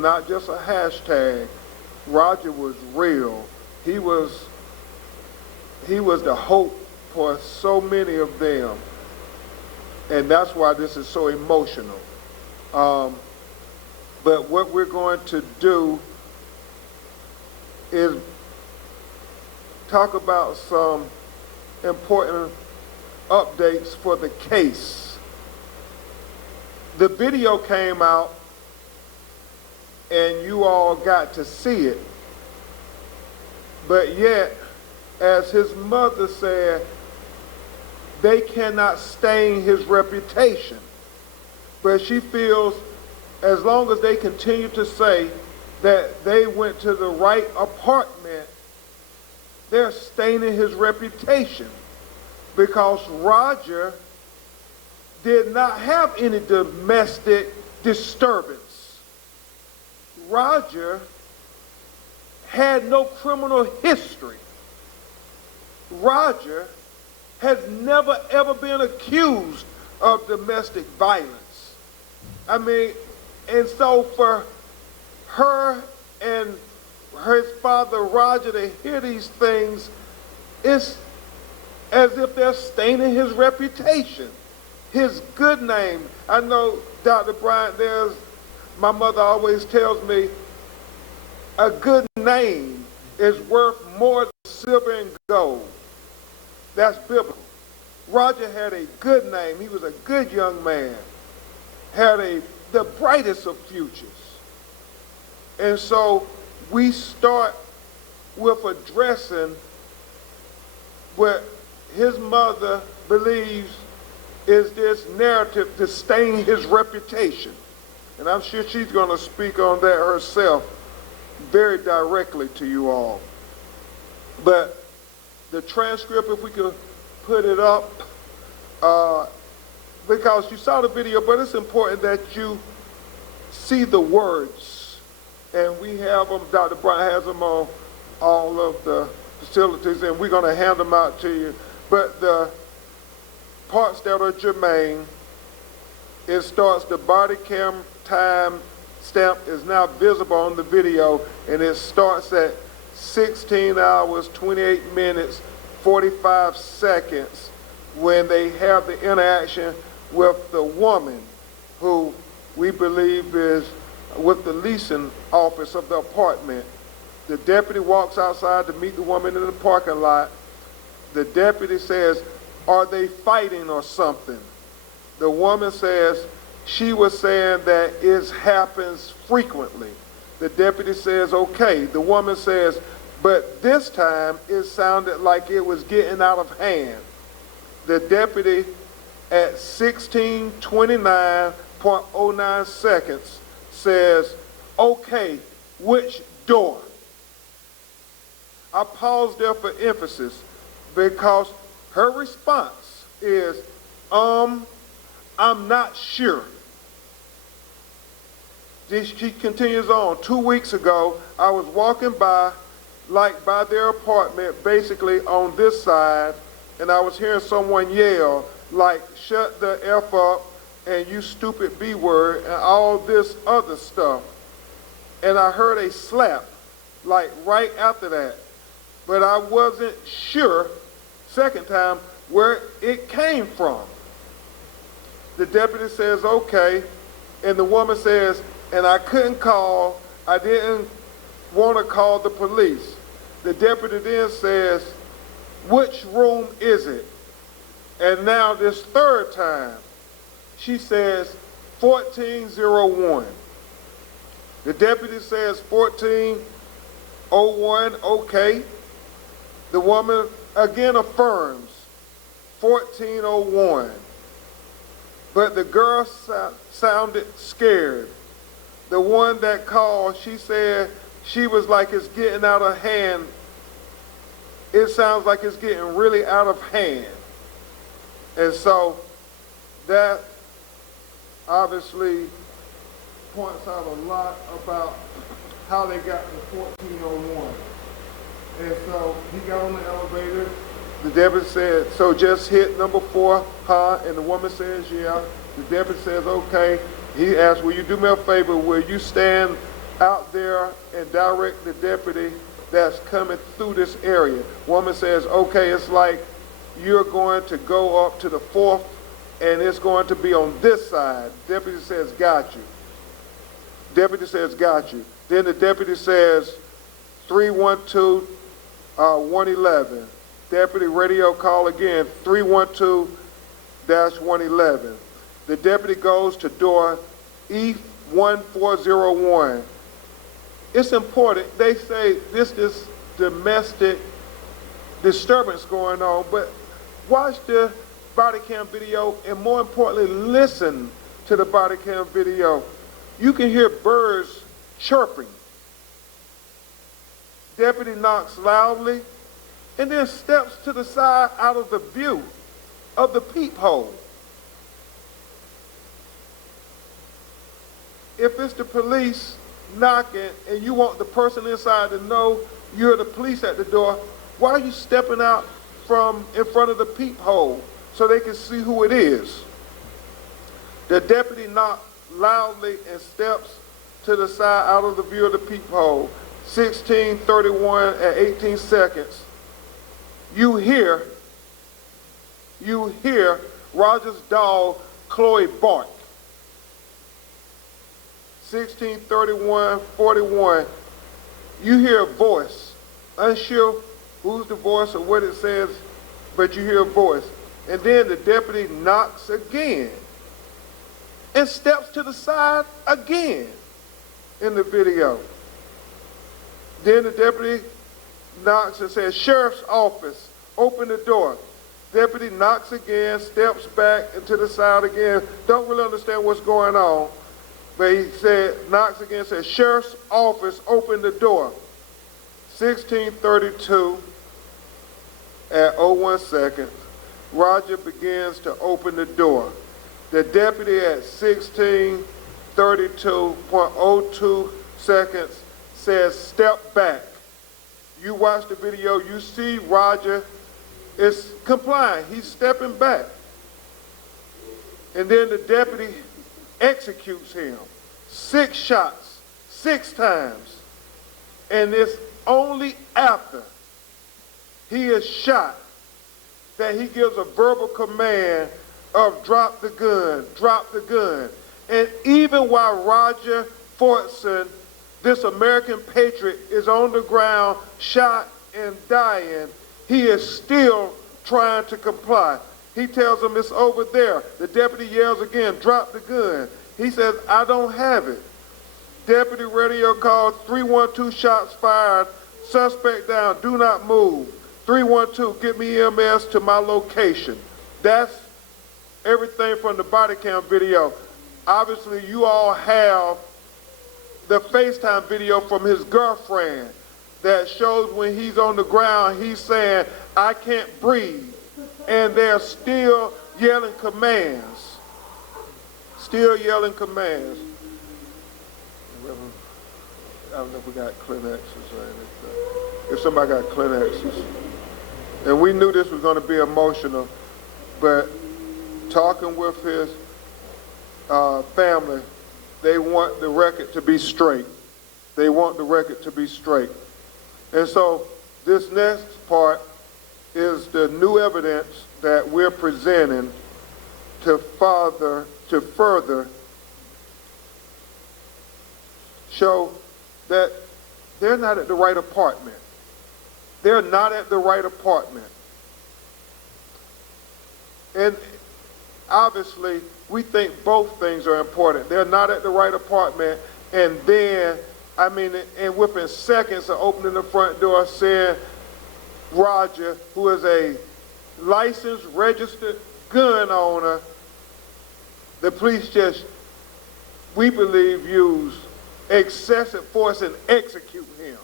not just a hashtag. Roger was real. He was the hope for so many of them. And that's why this is so emotional. But what we're going to do is talk about some important updates for the case. The video came out and you all got to see it. But yet, as his mother said, they cannot stain his reputation. But she feels as long as they continue to say that they went to the right apartment, they're staining his reputation, because Roger did not have any domestic disturbance. Roger had no criminal history. Roger has never ever been accused of domestic violence. I mean, and so for her and his father Roger to hear these things, it's as if they're staining his reputation, his good name. I know, Dr. Bryant, my mother always tells me, a good name is worth more than silver and gold. That's biblical. Roger had a good name. He was a good young man, had the brightest of futures. And so we start with addressing what his mother believes is this narrative to stain his reputation. And I'm sure she's going to speak on that herself very directly to you all. But the transcript, if we could put it up, because you saw the video, but it's important that you see the words. And we have them, Dr. Bryant has them on all of the facilities, and we're going to hand them out to you. But the parts that are germane, it starts, the body cam time stamp is now visible on the video, and it starts at 16 hours, 28 minutes, 45 seconds when they have the interaction with the woman who we believe is with the leasing office of the apartment. The deputy walks outside to meet the woman in the parking lot. The deputy says, "Are they fighting or something?" The woman says, she was saying that it happens frequently. The deputy says, okay. The woman says, but this time it sounded like it was getting out of hand. The deputy at 16:29.09 seconds says, okay, which door? I paused there for emphasis because her response is, I'm not sure. She continues on. 2 weeks ago, I was walking by their apartment, basically on this side, and I was hearing someone yell, like, shut the F up, and you stupid B word, and all this other stuff. And I heard a slap, like right after that. But I wasn't sure, second time, where it came from. The deputy says, okay, and the woman says, and I didn't want to call the police. The deputy then says, which room is it? And now this third time, she says, 1401. The deputy says 1401, okay. The woman again affirms 1401. But the girl sounded scared. The one that called, she said she was like, it's getting out of hand. It sounds like it's getting really out of hand. And so that obviously points out a lot about how they got to 1401. And so he got on the elevator. The deputy said, so just hit number 4, huh? And the woman says, yeah. The deputy says, okay. He asked, will you do me a favor? Will you stand out there and direct the deputy that's coming through this area. Woman says, okay, it's like you're going to go up to the 4th and it's going to be on this side. Deputy says, got you. Deputy says, got you. Then the deputy says, 312-111. Deputy radio call again, 312-111. The deputy goes to door E1401. It's important. They say this is domestic disturbance going on, but watch the body cam video and more importantly, listen to the body cam video. You can hear birds chirping. Deputy knocks loudly and then steps to the side out of the view of the peephole. If it's the police knocking and you want the person inside to know you're the police at the door, why are you stepping out from in front of the peephole so they can see who it is? The deputy knocks loudly and steps to the side out of the view of the peephole. 16:31 at 18 seconds. You hear Roger's dog, Chloe, bark. 16:31:41. You hear a voice. Unsure who's the voice or what it says, but you hear a voice. And then the deputy knocks again and steps to the side again in the video. Then the deputy knocks and says, Sheriff's office, open the door. Deputy knocks again, steps back and to the side again. Don't really understand what's going on. But he said, knocks again, says, Sheriff's office, open the door. 16:32 at 01 seconds, Roger begins to open the door. The deputy at 16:32.02 seconds says, step back. You watch the video, you see Roger is complying. He's stepping back. And then the deputy executes him. 6 shots, 6 times. And it's only after he is shot that he gives a verbal command of drop the gun, drop the gun. And even while Roger Fortson, this American patriot, is on the ground, shot and dying, he is still trying to comply. He tells him it's over there. The deputy yells again, drop the gun. He says, I don't have it. Deputy radio calls, 312, shots fired, suspect down, do not move. 312, get me EMS to my location. That's everything from the body cam video. Obviously, you all have the FaceTime video from his girlfriend that shows when he's on the ground, he's saying, I can't breathe. And they're still yelling commands. Still yelling commands. I don't know if we got Kleenexes or anything. If somebody got Kleenexes. And we knew this was going to be emotional, but talking with his family, they want the record to be straight. They want the record to be straight. And so this next part is the new evidence that we're presenting to further show that they're not at the right apartment. They're not at the right apartment. And obviously, we think both things are important. They're not at the right apartment, and then, and within seconds of opening the front door, saying Roger, who is a licensed, registered gun owner, the police just, we believe, used excessive force in executing him.